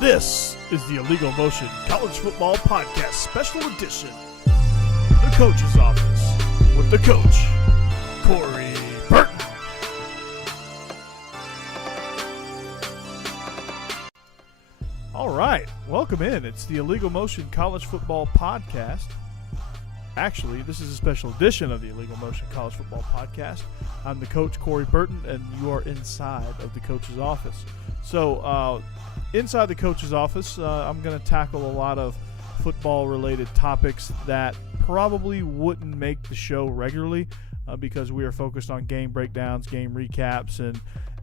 This is the Illegal Motion College Football Podcast Special Edition. The Coach's Office with the coach, Corey Burton. All right, welcome in. It's the Illegal Motion College Football Podcast. Actually, this is a special edition of the Illegal Motion College Football Podcast. I'm the coach, Corey Burton, and you are inside of the coach's office. So, inside the coach's office, I'm going to tackle a lot of football-related topics that probably wouldn't make the show regularly because we are focused on game breakdowns, game recaps,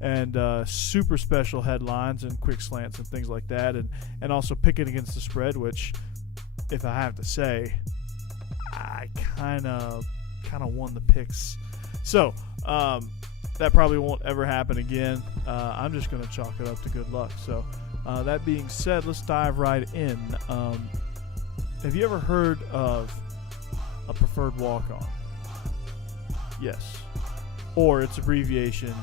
and super special headlines and quick slants and things like that, and also picking against the spread, which, if I have to say, I kind of won the picks. So, that probably won't ever happen again. I'm just going to chalk it up to good luck. So, that being said, let's dive right in. Have you ever heard of a preferred walk-on? Yes. Or its abbreviation,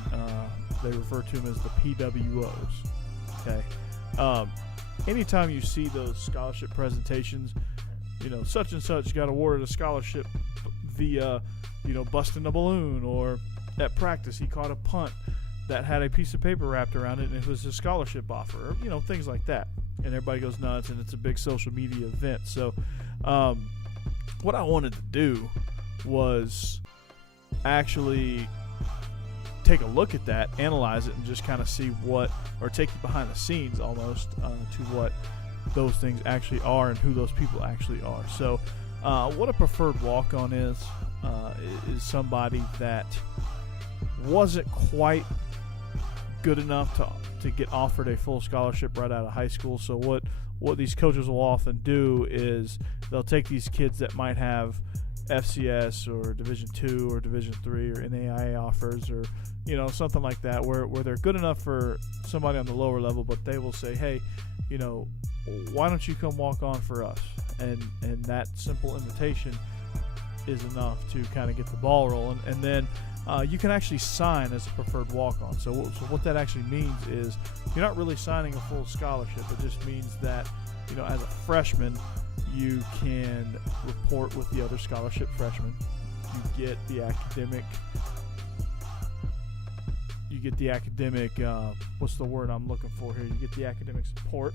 they refer to them as the PWOs. Okay. Anytime you see those scholarship presentations, you know, such and such got awarded a scholarship via, busting a balloon, or at practice he caught a punt that had a piece of paper wrapped around it and it was a scholarship offer, or, things like that. And everybody goes nuts and it's a big social media event. So what I wanted to do was actually take a look at that, analyze it, and just kind of see take you behind the scenes almost to what those things actually are and who those people actually are. So what a preferred walk-on is somebody that wasn't quite good enough to get offered a full scholarship right out of high school. So what these coaches will often do is they'll take these kids that might have FCS or Division II or Division III or NAIA offers, or something like that, where they're good enough for somebody on the lower level, but they will say, hey, why don't you come walk on for us? And that simple invitation is enough to kind of get the ball rolling, and then you can actually sign as a preferred walk-on. So what that actually means is you're not really signing a full scholarship. It just means that, as a freshman, you can report with the other scholarship freshmen. You get the academic, what's the word I'm looking for here? You get the academic support.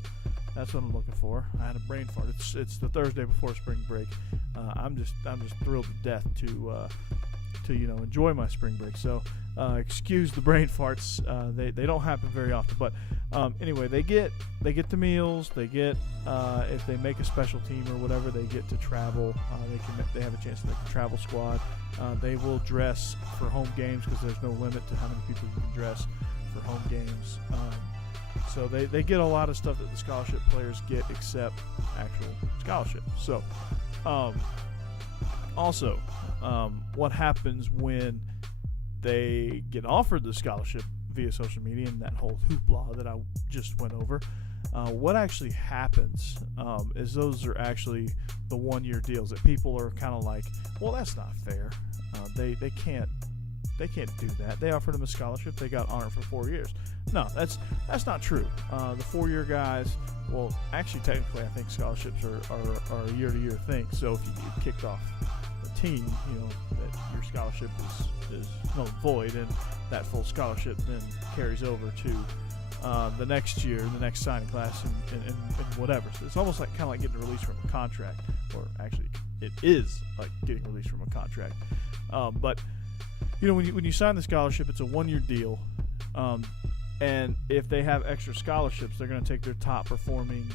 That's what I'm looking for. I had a brain fart. It's the Thursday before spring break. I'm just thrilled to death to enjoy my spring break. So excuse the brain farts. They don't happen very often. But anyway, they get the meals. They get if they make a special team or whatever, they get to travel. They have a chance to make a travel squad. They will dress for home games because there's no limit to how many people you can dress for home games. So they get a lot of stuff that the scholarship players get except actual scholarship. So also, what happens when they get offered the scholarship via social media and that whole hoopla that I just went over, what actually happens is those are actually the one-year deals that people are kind of like, well, that's not fair. They can't do that. They offered them a scholarship. They got honored for 4 years. No, that's not true. The 4-year guys, well, actually, technically, I think scholarships are a year-to-year thing. So if you get kicked off the team, that your scholarship is null and void, and that full scholarship then carries over to the next year, the next signing class, and whatever. So it's almost kind of like getting released from a contract, or actually, it is like getting released from a contract. But when you sign the scholarship, it's a 1-year deal, and if they have extra scholarships, they're going to take their top performing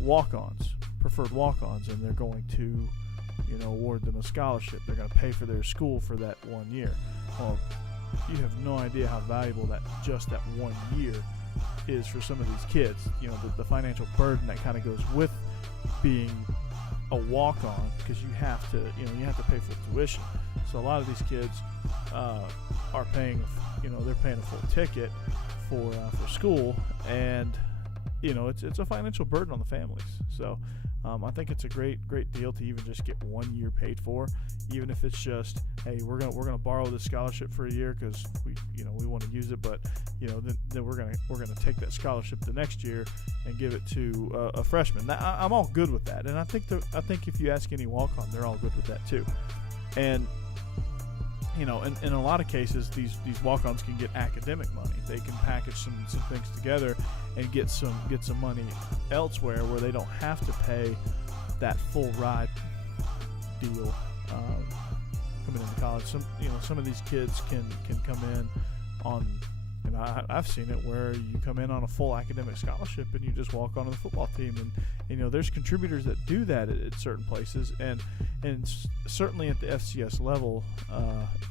walk-ons, preferred walk-ons, and they're going to award them a scholarship. They're going to pay for their school for that 1 year. Well, you have no idea how valuable that 1 year is for some of these kids. The financial burden that kind of goes with being a walk-on, because you have to pay for tuition. So a lot of these kids are paying, they're paying a full ticket for school, and it's a financial burden on the families. So I think it's a great deal to even just get 1 year paid for, even if it's just, hey, we're gonna borrow this scholarship for a year because we want to use it, but then we're gonna take that scholarship the next year and give it to a freshman. Now, I'm all good with that, and I think if you ask any walk-on, they're all good with that too. And in a lot of cases, these walk-ons can get academic money. They can package some things together and get some money elsewhere where they don't have to pay that full ride deal coming into college. Some of these kids can come in on, and I've seen it where you come in on a full academic scholarship and you just walk onto the football team, and there's contributors that do that at certain places, and certainly at the FCS level,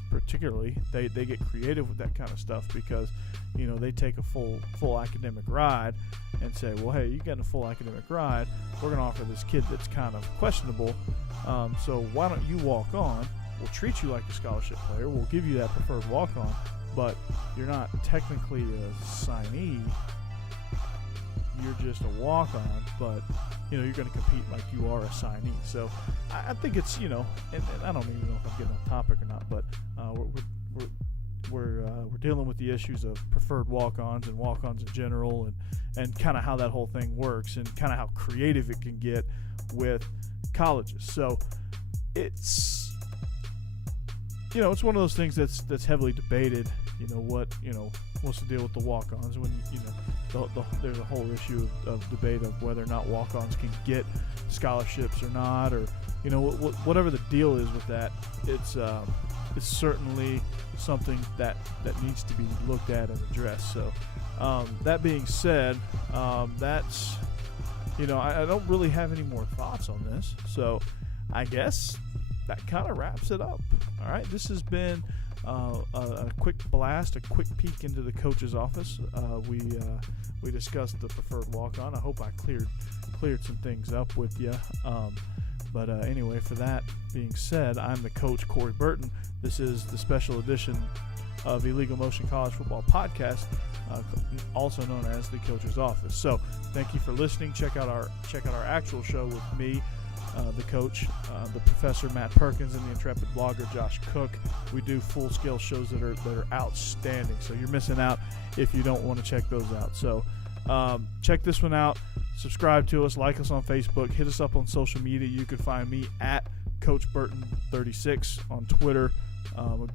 particularly they get creative with that kind of stuff because they take a full academic ride and say, well, hey, you got a full academic ride, we're going to offer this kid that's kind of questionable, so why don't you walk on? We'll treat you like a scholarship player, we'll give you that preferred walk on, but you're not technically a signee, you're just a walk-on, but you're going to compete like you are a signee. So I think it's and I don't even know if I'm getting off topic or not, but we're dealing with the issues of preferred walk-ons and walk-ons in general, and kind of how that whole thing works, and kind of how creative it can get with colleges. So it's it's one of those things that's heavily debated. What's the deal with the walk-ons when there's a whole issue of debate of whether or not walk-ons can get scholarships or not, or whatever the deal is with that. It's certainly something that needs to be looked at and addressed. So that being said, that's I don't really have any more thoughts on this. So I guess that kind of wraps it up. All right, this has been a quick blast, a quick peek into the coach's office. We discussed the preferred walk-on. I hope I cleared some things up with you. But anyway, for that being said, I'm the coach, Corey Burton. This is the special edition of Illegal Motion College Football Podcast, also known as the Coach's Office. So thank you for listening. Check out our actual show with me, the coach, the professor Matt Perkins, and the intrepid blogger Josh Cook. We do full-scale shows that are outstanding, so you're missing out if you don't want to check those out. So check this one out. Subscribe to us, like us on Facebook, hit us up on social media. You can find me at Coach Burton36 on Twitter.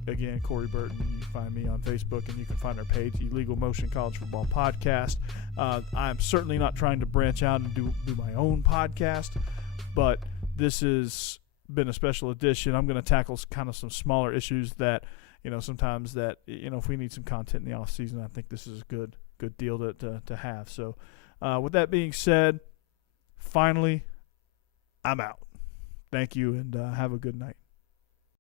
Again, Corey Burton. You can find me on Facebook, and you can find our page, Illegal Motion College Football Podcast. I'm certainly not trying to branch out and do my own podcast, but this has been a special edition. I'm going to tackle kind of some smaller issues that, sometimes that, if we need some content in the off season, I think this is a good deal to have. So with that being said, finally, I'm out. Thank you, and have a good night.